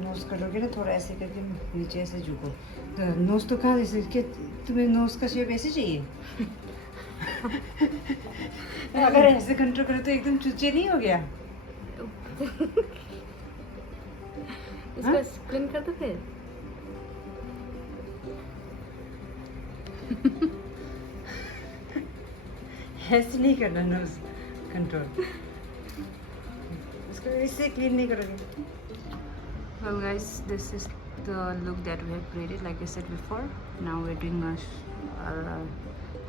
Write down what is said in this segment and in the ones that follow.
Knows करोगे ना थोड़ा ऐसे करके नीचे ऐसे झुको। तो नोज तो कहाँ ऐसे कि तुम्हें नोज का शेप ऐसे चाहिए। अगर ऐसे कंट्रोल करो तो एकदम चुचे नहीं हो गया। इसको स्क्रीन कर दो फिर। ऐसे नहीं करना नोज कंट्रोल, इसको इससे क्लीन नहीं करोगे। Well guys, this is the look that we have created. Like I said before, now we're doing a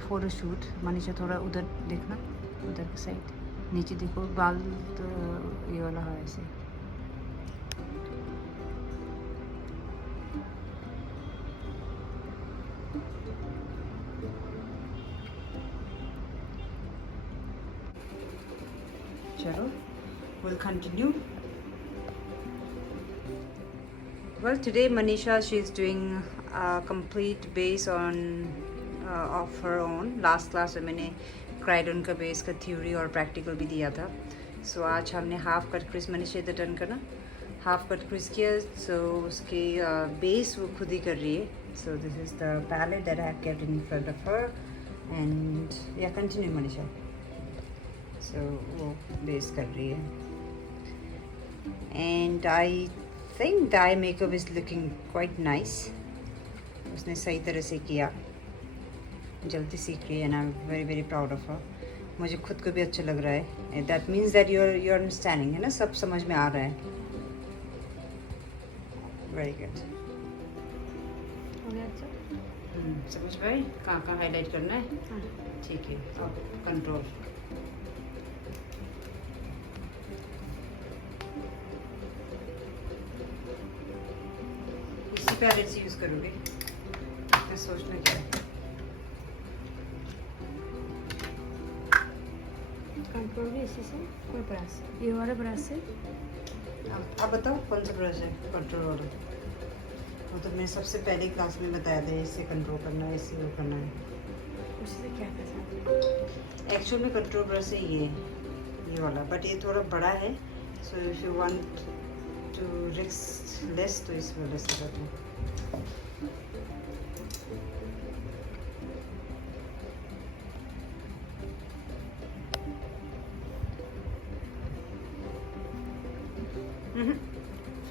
photo shoot. Manisha थोड़ा उधर देखना, उधर की साइड नीचे देखो, बाल तो ये वाला है ऐसे। चलो, we'll continue. Well, today Manisha, she's doing a complete base on of her own. Last class में मैंने क्राइडन का बेस का थ्योरी और प्रैक्टिकल भी दिया था. So आज हमने हाफ कट क्रिज मनीषा इधर टर्न करना, हाफ कट क्रिज किया. So उसकी बेस वो खुद ही कर रही है. So this is the palette that I have kept in front of her, and yeah, continue Manisha. So वो बेस कर रही है, and I think the eye makeup is looking quite nice. उसने सही तरह से किया, जल्दी सीख रही है, and I'm very very proud of her. मुझे खुद को भी अच्छा लग रहा है. That means that you're understanding, है ना, सब समझ में आ रहा है. Very good. हो गया अच्छा? समझ में आई कहाँ कहाँ हाईलाइट करना है. ठीक है, अब कंट्रोल. इसी पैलेट से यूज़ करोगे, इतना सोचना क्या है. कंट्रोल भी इसी से, कोई ब्रश, ये वाला ब्रश से. अब बताओ कौन सा ब्रश है कंट्रोल वाला. वो तो मैंने सबसे पहले क्लास में बताया था, इससे कंट्रोल करना है, इससे वो करना है. उससे क्या करना? एक्चुअल में कंट्रोल ब्रश है ये वाला, बट ये थोड़ा बड़ा है. So if you want to risk less तो इस वाले से करते हैं.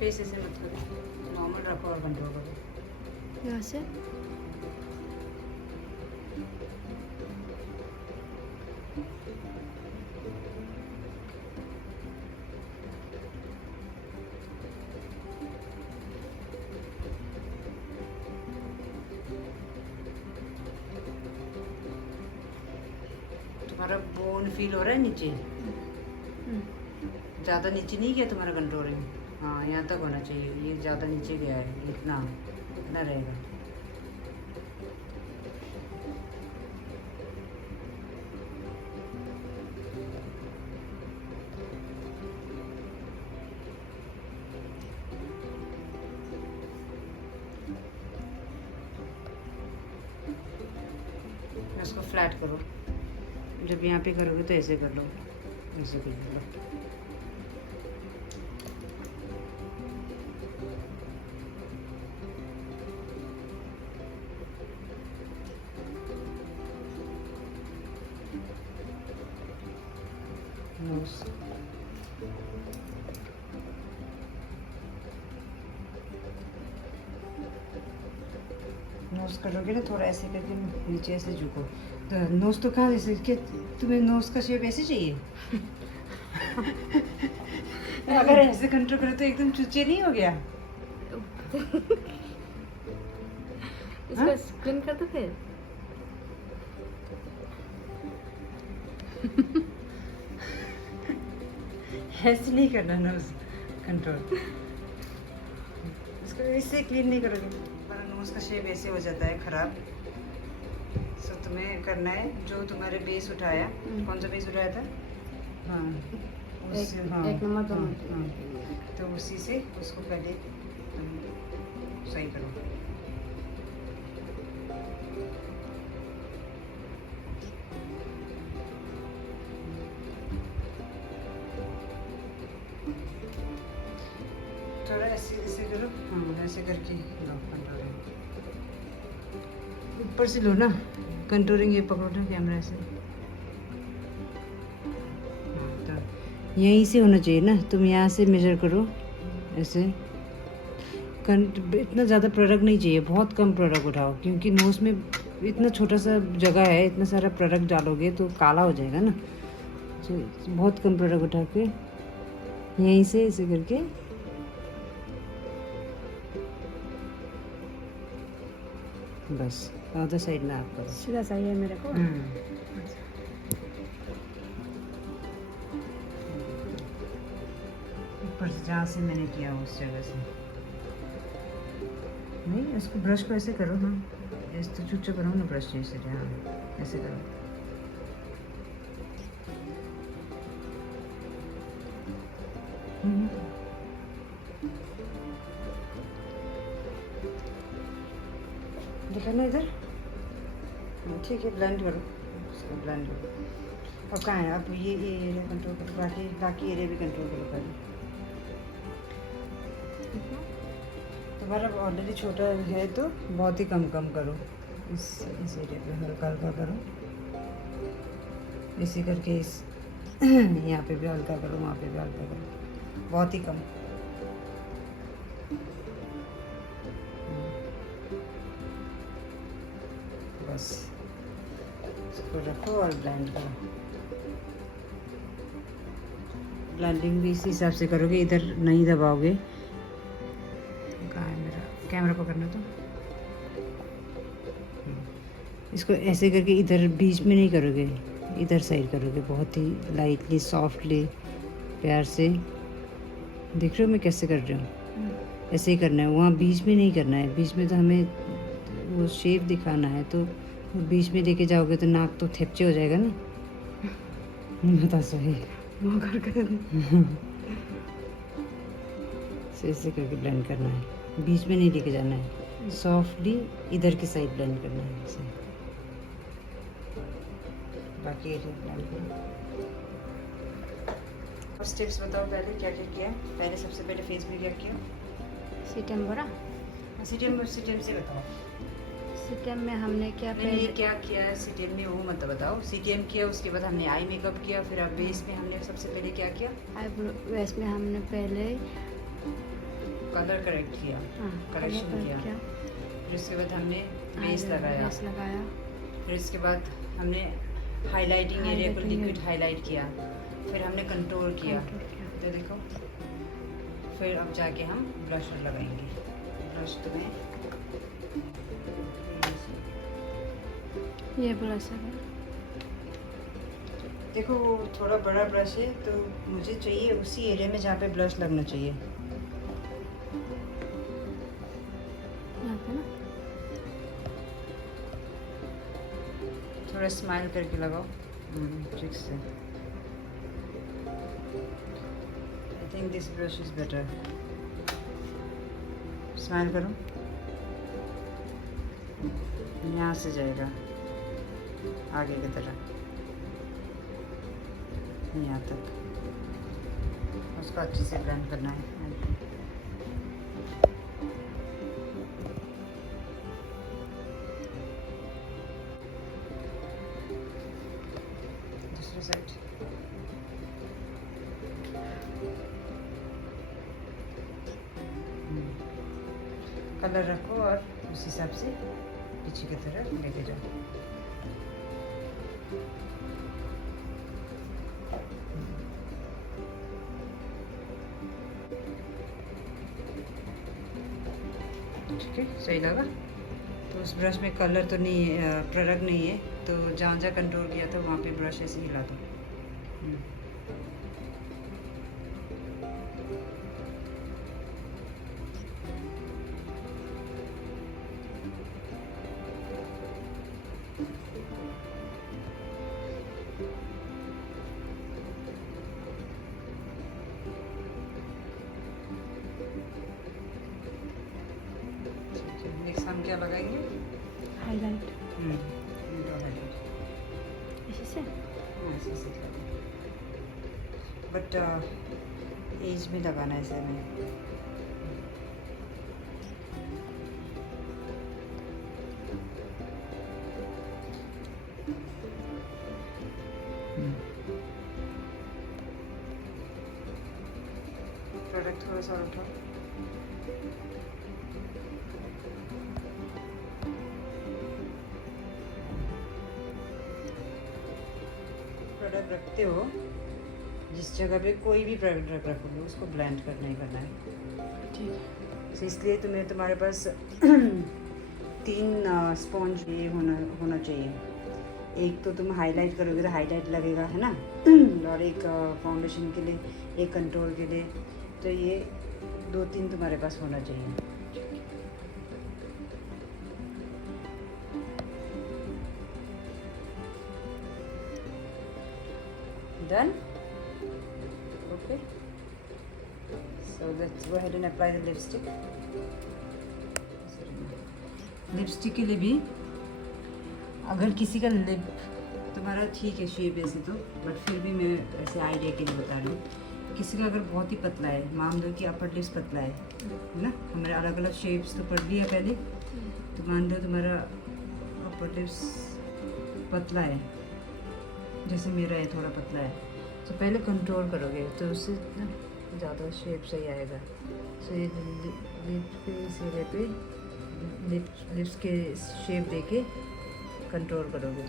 फेस ऐसे मत करो, नॉर्मल रखो और कंट्रोल करो. यहाँ से तुम्हारा बोन फील हो रहा है नीचे, ज़्यादा नीचे नहीं गया तुम्हारा कंट्रोलिंग. हाँ, यहाँ तक होना चाहिए. ये ज़्यादा नीचे गया है, इतना रहेगा. इसको फ्लैट करो. जब यहाँ पे करोगे तो ऐसे कर लो, ऐसे कर लो. नोज नोज करोगे ना थोड़ा ऐसे करके नीचे ऐसे झुको. तो नोज तो कहाँ ऐसे कि तुम्हें नोज का शेप ऐसे चाहिए. अगर ऐसे कंट्रोल करो तो एकदम चुचे नहीं हो गया. इसको स्क्रीन कर दो फिर. ऐसे नहीं करना नोज कंट्रोल, इसको इससे क्लीन नहीं करोगे. हमारा नोज का शेप ऐसे हो जाता है खराब. सो तुम्हें करना है जो तुम्हारे बेस उठाया. कौन सा बेस उठाया था? हाँ, एक नंबर दो. तो उसी से उसको पहले तुम सही करो. थोड़ा ऐसे ऐसे करो, हाँ ऐसे करके लो कंटूरिंग। ऊपर से लो ना कंटूरिंग, ये पकड़ो ना कैमरा ऐसे। हाँ तो यहीं से होना चाहिए ना, तुम यहाँ से मेजर करो ऐसे। इतना ज़्यादा प्रोडक्ट नहीं चाहिए, बहुत कम प्रोडक्ट उठाओ, क्योंकि नोज में इतना छोटा सा जगह है, इतना सारा प्रोडक्ट डालोगे तो काला हो जाएगा ना। तो बहुत कम प्रोडक्ट उठा के यहीं से ऐसे करके बस अदर साइड में आप करो। सीधा सही है मेरे को। ऊपर से जहाँ से मैंने किया उस जगह से नहीं, इसको ब्रश को ऐसे करो। हाँ ऐसे तो चुच्चा करो ना ब्रश जैसे। हाँ ऐसे करो। देखा ना इधर, ठीक है ब्लेंड करो इसको, ब्लेंड करो। अब कहाँ है, अब ये एरिया कंट्रोल करो, बाकी एरिया भी कंट्रोल करो पहले। तुम्हारा ऑलरेडी छोटा है तो बहुत ही कम करो, इस एरिया पे हल्का हल्का करो, इसी करके इस यहाँ पे भी हल्का करो, वहाँ पे भी हल्का करो, बहुत ही कम। बस इसको रखो और ब्लेंड करो। ब्लेंडिंग भी इसी हिसाब से करोगे, इधर नहीं दबाओगे। कहाँ है मेरा कैमरा पकड़ना, तो इसको ऐसे करके इधर बीच में नहीं करोगे, इधर साइड करोगे, बहुत ही लाइटली सॉफ्टली प्यार से। देख रहे हो मैं कैसे कर रही हूँ, ऐसे ही करना है, वहाँ बीच में नहीं करना है। बीच में तो हमें वो शेप दिखाना है, तो बीच में लेके जाओगे तो नाक तो थेपचे हो जाएगा ना। बता सही ऐसे करके ब्लेंड करना है, बीच में नहीं लेके जाना है, सॉफ्टली इधर की साइड ब्लेंड करना है ऐसे। बाकी ब्लेंड करो। स्टेप्स बताओ पहले क्या क्या किया। पहले सबसे पहले फेस में क्या किया? सीटेम बोरा, सीटेम से बताओ। सीटेम में हमने क्या पहले क्या किया है सीटेम में, वो मत बताओ। सीटेम किया, उसके बाद हमने आई मेकअप किया, फिर अब बेस में हमने सबसे पहले क्या किया? बेस में हमने पहले कलर करेक्ट किया, करेक्शन किया। फिर उसके बाद हमने बेस लगाया, फिर उसके बाद हमने हाइलाइटिंग एरिया को लिक्विड हाईलाइट किया, फिर हमने कंट्रोल किया। तो देखो, फिर अब जाके हम ब्लशर लगाएंगे। ब्लश तुम्हें ये ब्लशर है, देखो वो थोड़ा बड़ा ब्रश है, तो मुझे चाहिए उसी एरिया में जहाँ पे ब्लश लगना चाहिए। यहाँ पे ना थोड़ा स्माइल करके लगाओ ट्रिक से। I think this brush is better. Smile करो, यहाँ से जाएगा आगे की तरह, यहाँ तक। उसको अच्छे से ब्लेंड करना है। दूसरी साइड कलर रखो और उस हिसाब से पीछे की तरफ लेके जाओ। ठीक है, सही लगा। तो उस ब्रश में कलर तो नहीं है, प्रोडक्ट नहीं है, तो जहाँ जहाँ कंट्रोल किया था वहाँ पे ब्रश ऐसे हिला दो। नेक्स्ट हम क्या लगाएंगे? हाईलाइट हाईलाइट इसी से। बट एज में लगाना है इसे हमें, प्रोडक्ट थोड़ा सा और उठाओ। प्रोडक्ट रखते हो जिस जगह पे कोई भी प्रोडक्ट रखोगे उसको ब्लेंड करना ही करना है, ठीक है। तो इसलिए तुम्हारे पास 3 स्पॉन्ज ये होना चाहिए। एक तो तुम हाईलाइट करोगे तो हाईलाइट लगेगा, है ना, और एक फाउंडेशन के लिए, एक कंट्रोल के लिए, तो ये 2-3 तुम्हारे पास होना चाहिए। Done? Okay. So let's go ahead and apply the lipstick. Lipstick के लिए भी अगर किसी का लिप तुम्हारा ठीक है शेप ऐसे तो, बट फिर भी मैं ऐसे आइडिया के लिए बता रही हूँ। किसी का अगर बहुत ही पतला है, मान लो कि अपर लिप्स पतला है ना, हमारे अलग अलग शेप्स तो पढ़ लिया पहले, तो मान लो तुम्हारा अपर लिप्स पतला है, जैसे मेरा है थोड़ा पतला है, तो पहले कंट्रोल करोगे तो उससे ना ज़्यादा शेप सही आएगा। सो ये लिप के इस एरिया पे लिप्स के शेप देके कंट्रोल करोगे,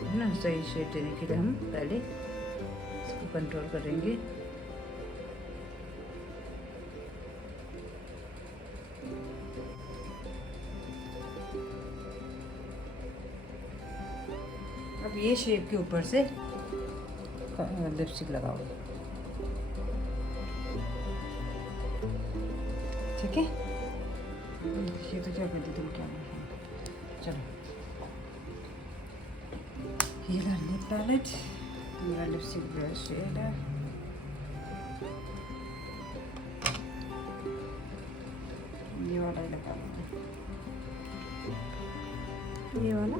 है ना। सही शेप देने के लिए हम पहले इसको कंट्रोल करेंगे। अब ये शेप के ऊपर से लिपस्टिक लगाओ, ठीक है। ये तो क्या करती तुम, क्या चलो ये ला लिप पैलेट, मेरा लिपस्टिक ब्रश शेड है, ये वाला ही लगा लूँगी, ये वाला।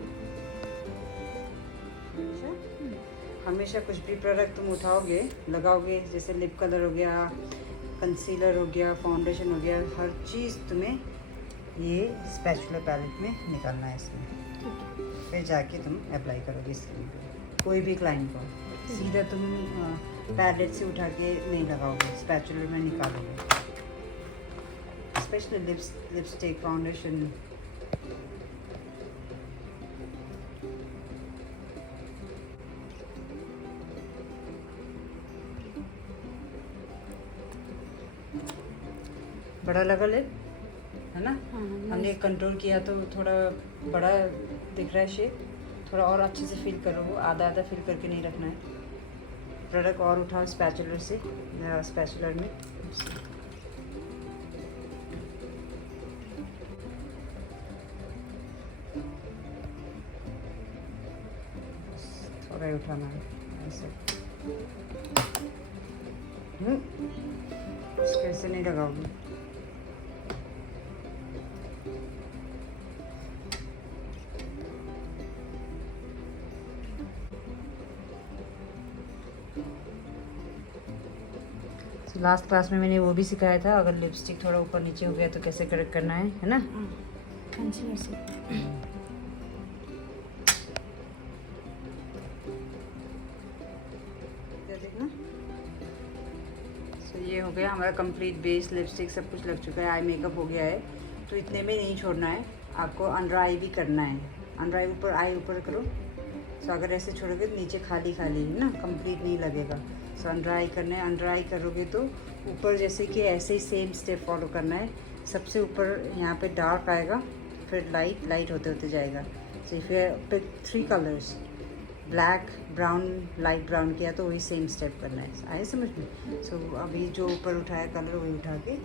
हमेशा कुछ भी प्रोडक्ट तुम उठाओगे लगाओगे, जैसे लिप कलर हो गया, कंसीलर हो गया, फाउंडेशन हो गया, हर चीज़ तुम्हें ये स्पैचुला पैलेट में निकालना है इसमें, फिर जाके तुम अप्लाई करोगे स्किन पे। कोई भी क्लाइंट को सीधा तुम पैलेट से उठा के नहीं लगाओगे, स्पैचुला में निकालोगे। स्पेशली लिपस्टिक, फाउंडेशन, बड़ा लगा लिप, है ना। हमने कंट्रोल किया तो थोड़ा बड़ा दिख रहा है शेप, थोड़ा और अच्छे से फिल करो, वो आधा आधा फिल करके नहीं रखना है। प्रोडक्ट और उठाओ स्पैचुलर से, स्पैचुलर में थोड़ा ही उठाना है ऐसे। इसको ऐसे नहीं लगाओगे, लास्ट क्लास में मैंने वो भी सिखाया था, अगर लिपस्टिक थोड़ा ऊपर नीचे हो गया तो कैसे करेक्ट करना है ना। कंसीलर से देखना। सो ये हो गया हमारा कंप्लीट बेस, लिपस्टिक सब कुछ लग चुका है, आई मेकअप हो गया है। तो इतने में नहीं छोड़ना है, आपको अंडर आई भी करना है। अंडर आई ऊपर, आई ऊपर करो। सो अगर ऐसे छोड़ोगे तो नीचे खाली खाली है ना, कंप्लीट नहीं लगेगा। सो अंडर आई करना है। अंडर आई करोगे तो ऊपर जैसे कि ऐसे ही सेम स्टेप फॉलो करना है। सबसे ऊपर यहाँ पे डार्क आएगा, फिर लाइट, लाइट होते होते जाएगा। So if you pick 3 colours, black, brown, light brown किया तो वही सेम स्टेप करना है। आए समझ में। सो अभी जो ऊपर उठाया कलर वही उठा के,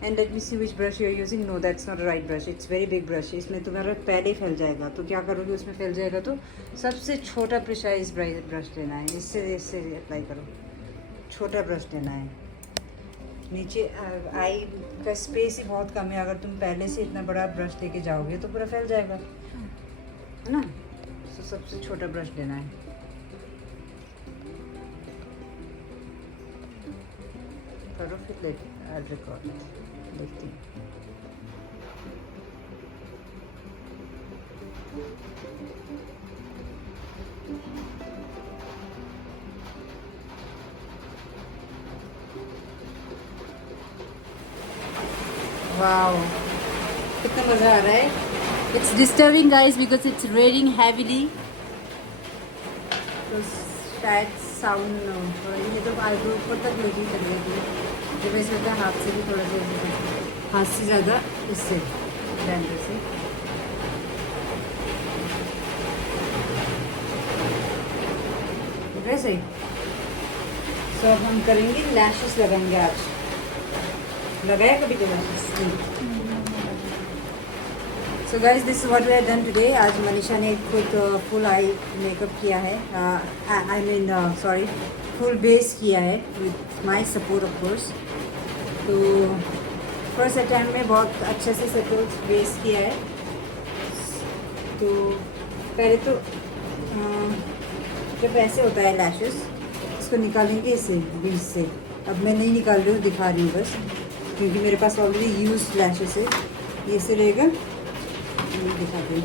and let me see which brush you are using. No that's not right brush, it's very big brush. इसमें तुम्हारा पहले फैल जाएगा, तो क्या करोगे, उसमें फैल जाएगा तो सबसे छोटा प्रिसाइज ब्रश लेना है। इससे अप्लाई करो, छोटा ब्रश लेना है। नीचे आई का स्पेस ही बहुत कम है, अगर तुम पहले से इतना बड़ा ब्रश लेके जाओगे तो पूरा फैल जाएगा, है ना। तो सबसे छोटा ब्रश लेना है। करो फिर रिकॉर्ड देखती हूँ। वाओ, कितना मज़ा आ रहा है। It's disturbing guys because it's raining heavily. तो शायद साउंड ये तो आईब्रो ऊपर तक लेके चल गई थी, जब ऐसे होता है हाथ से भी थोड़ा सा हाथ से ज़्यादा इससे बैंड से। वैसे सो अब हम करेंगे लैशेस लगाएंगे आज। लगाया कभी तो lashes? So guys this what we have done today. आज मनीषा ने खुद फुल आई मेकअप किया है, I mean sorry full base किया है with my support of course. तो फर्स्ट अटैम्प्ट में बहुत अच्छे से सब कुछ बेस किया है। तो पहले तो जब ऐसे होता है लैशेस, इसको निकालेंगे इससे बीच से। अब मैं नहीं निकाल रही हूँ, दिखा रही हूँ बस, क्योंकि मेरे पास ऑलरेडी यूज लैशेस है। ये से रहेगा, मैं दिखा दूँ।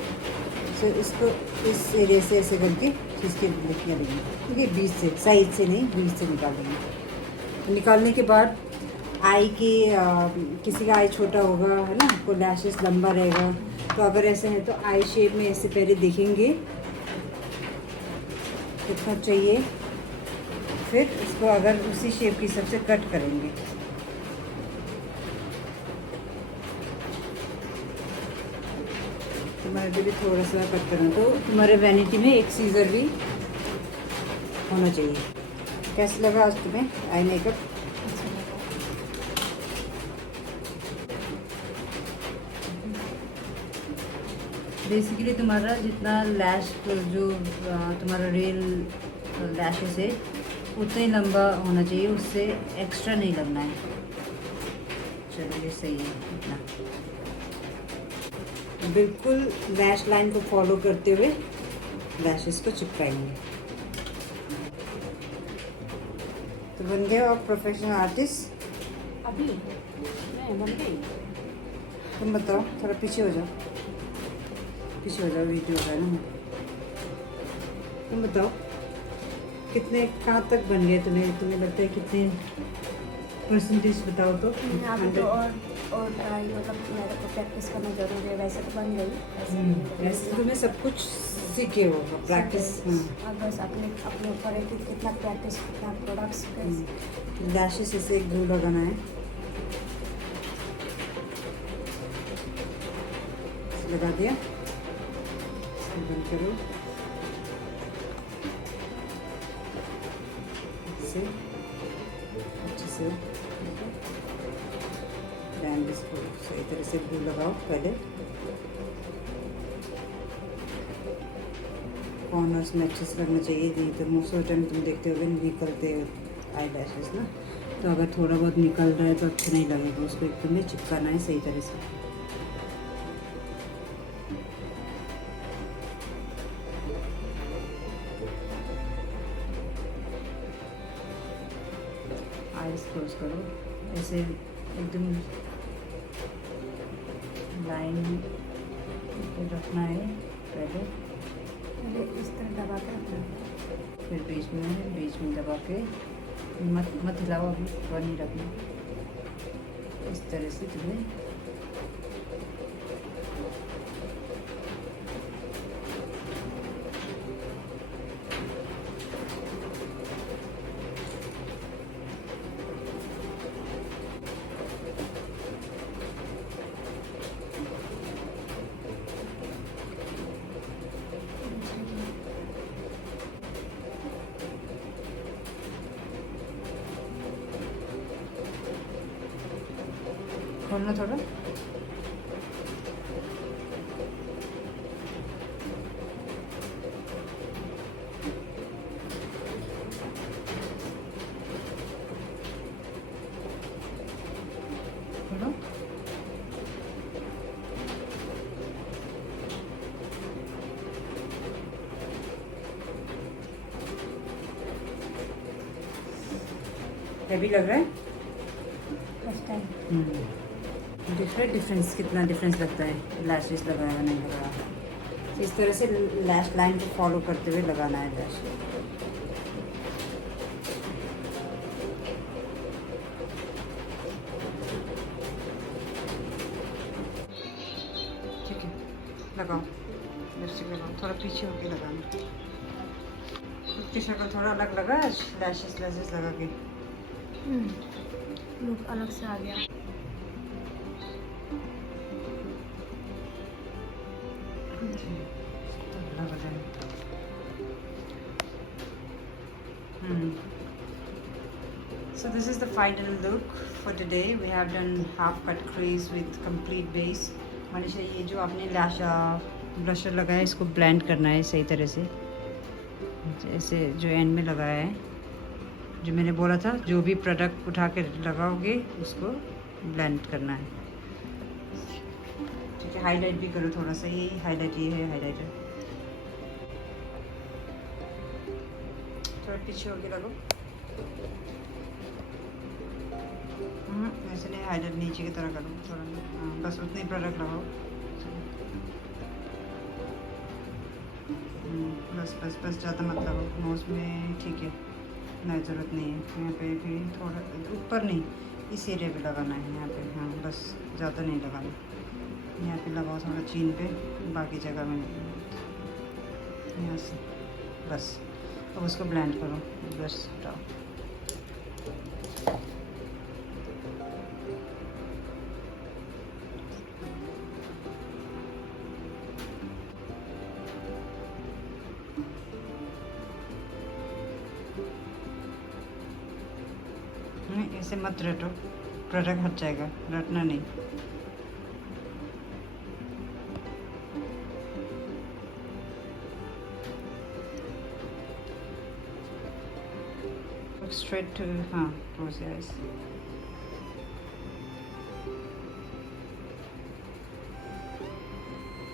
सो इसको इस एरिया से ऐसे करके इसके निकालेंगे, ठीक है, बीच से, साइड से नहीं, बीच से निकालेंगे। निकालने के बाद आई के किसी का आई छोटा होगा, है ना, को लैशेस लंबा रहेगा, तो अगर ऐसे है तो आई शेप में ऐसे पहले देखेंगे कितना चाहिए, फिर इसको अगर उसी शेप के हिसाब से कट करेंगे। तुम्हारे लिए भी थोड़ा सा कट करना, तो तुम्हारे वैनिटी में एक सीजर भी होना चाहिए। कैसा लगा आज तुम्हें आई मेकअप? बेसिकली तुम्हारा जितना लैश जो तुम्हारा रियल लैशेस है उतना ही लंबा होना चाहिए, उससे एक्स्ट्रा नहीं लगना है। चलो ये सही है इतना। बिल्कुल लैश लाइन को फॉलो करते हुए लैशेस को चिपकाएंगे। तो बन गए आप प्रोफेशनल आर्टिस्ट। अभी मैं बन गई। तुम बताओ, थोड़ा पीछे हो जाओ, पीछे हो जाओ, वीडियो हो रहा है ना। तुम बताओ कितने कहाँ तक बन गए तुम्हें लगता है कितने परसेंटेज बताओ तो। अभी तो और ट्राई, मतलब मेरे को प्रैक्टिस करना जरूरी है। वैसे तो बन गई, वैसे तुम्हें सब कुछ सीखे हो, प्रैक्टिस। अब बस अपने ऊपर है कि कितना प्रैक्टिस, कितना प्रोडक्ट्स। लैशेस से ग्लू लगाना है, लगा दिया, बंद करो से अच्छे से, बैंड इसको सही तरह से ग्लू लगाओ। पहले कॉर्नर्स में अच्छे से लगना चाहिए, नहीं तो मोस्ट ऑफ टाइम तुम देखते होगे निकलते आई लैशेस ना, तो अगर थोड़ा बहुत निकल रहा है तो अच्छा नहीं लगेगा, उसको एकदम में चिपकाना है सही तरह से। आइज क्लोज करो, ऐसे एकदम लाइन रखना है पहले, इस तरह दबा कर रखना, फिर बीच में दबा के मत हिलाओ, अभी ऊपर नहीं रखना। इस तरह से तुम्हें खोलना थोड़ा। खोलो। हैवी लग रहा है? First time. डिफरेंस कितना डिफरेंस लगता है लैशेस लगाया नहीं लगाया। इस तरह से लैश लाइन को फॉलो करते हुए लगाना है लैश। के लगाना। खुद की शक्ल थोड़ा अलग लगा, लैशेस लगा के। लुक अलग से आ गया। So this is the final look for today. We have done half cut crease with complete base. Manisha, ये जो आपने लैश ब्लशर लगाया है इसको ब्लेंड करना है सही तरह से, जैसे जो एंड में लगाया है। जो मैंने बोला था, जो भी प्रोडक्ट उठा के लगाओगे उसको ब्लेंड करना है। ठीक है, हाईलाइट भी करो थोड़ा सा। ये हाईलाइट, ये है हाईलाइटर। थोड़ा पीछे होके लगो। ऐसे नहीं, हाईलाइट नीचे की तरह करो थोड़ा। हाँ, बस उतने प्रोडक्ट लगाओ। बस बस बस, ज़्यादा मत लगाओ नोज में। ठीक है, नहीं ज़रूरत नहीं है। यहाँ पे भी थोड़ा ऊपर नहीं, इस एरिया पे लगाना है यहाँ पे। हाँ बस, ज़्यादा नहीं लगाना। यहाँ पे लगाओ थोड़ा चीन पे, बाकी जगह में यहाँ से बस। अब उसको ब्लेंड करो, बस हटाओ। ऐसे मत रटो, प्रोडक्ट हट जाएगा, रटना नहीं। Straight to, हाँ, close your eyes.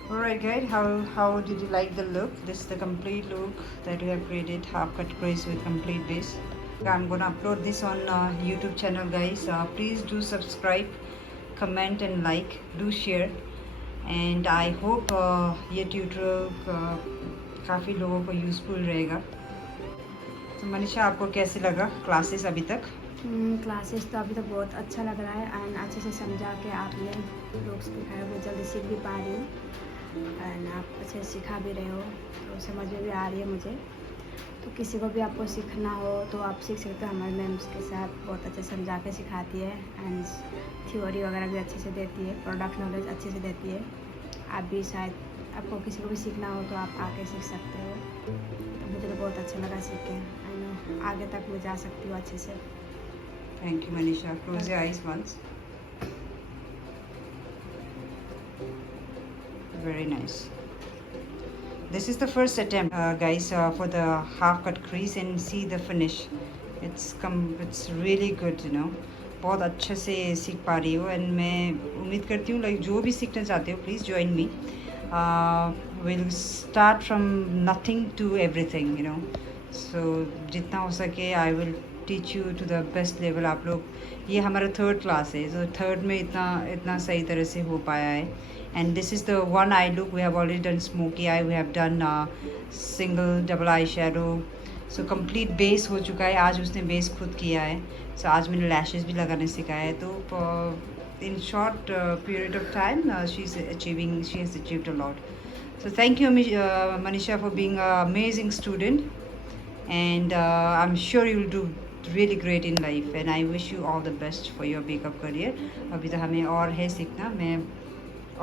Alright guys, how did you like the look? This is the complete look that we have created, half cut crease with complete base. I'm gonna upload this on YouTube channel guys. Please do subscribe, comment and like, do share, and I hope ये tutorial काफ़ी लोगों को useful रहेगा। तो मनीषा, आपको कैसे लगा classes अभी तक? क्लासेस तो अभी तक बहुत अच्छा लग रहा है एंड अच्छे से समझा के आपने लोग दिखाया, मैं जल्दी सीख भी पा रही हूँ एंड आप अच्छे से सिखा भी रहे हो, तो समझ में भी आ रही है मुझे। तो किसी को भी आपको सीखना हो तो आप सीख सकते हो, हमारे मैम्स के साथ बहुत अच्छे समझा के सिखाती है एंड थ्योरी वगैरह भी अच्छे से देती है, प्रोडक्ट नॉलेज अच्छे से देती है। आप भी शायद आपको किसी को भी सीखना हो तो आप आके सीख सकते हो। तो मुझे तो बहुत अच्छा लगा सीख के, एंड आगे तक मैं जा सकती हूँ अच्छे से। Thank you Manisha. Close your eyes once. Very nice. This is the first attempt guys for the half cut crease, and see the finish. It's really good, you know. बहुत अच्छे से सीख पा रही हो एंड मैं उम्मीद करती हूँ लाइक जो भी सीखना चाहते हो please join me. Will start from nothing to everything, you know. So जितना हो सके I will teach you to the best level. आप लोग, ये हमारा 3rd क्लास है, तो 3rd में इतना सही तरह से हो पाया है। And this is the one eye look. We have already done smoky eye, we have done single double eye shadow. So complete base हो चुका है। आज उसने बेस खुद किया है। सो आज मैंने लैशेस भी लगाने सिखाया है। तो in short period of time she has achieved a lot. So thank you Manisha for being an amazing student, and I'm sure you'll do really great in life, and I wish you all the best for your makeup career. अभी तो हमें और है सीखना, मैं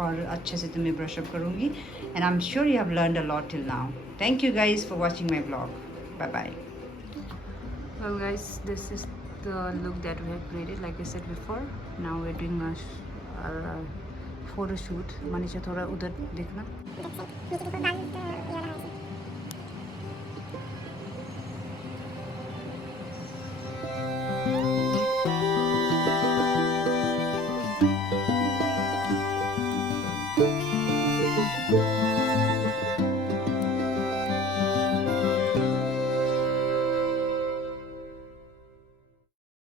और अच्छे से तुम्हें ब्रश अप करूँगी, and I'm sure you have learned a lot till now. Thank you guys for watching my vlog. Bye bye. Well guys, this is the look that we have created, like I said before. Now we're doing a photo shoot. Manisha, थोड़ा उधर देखना।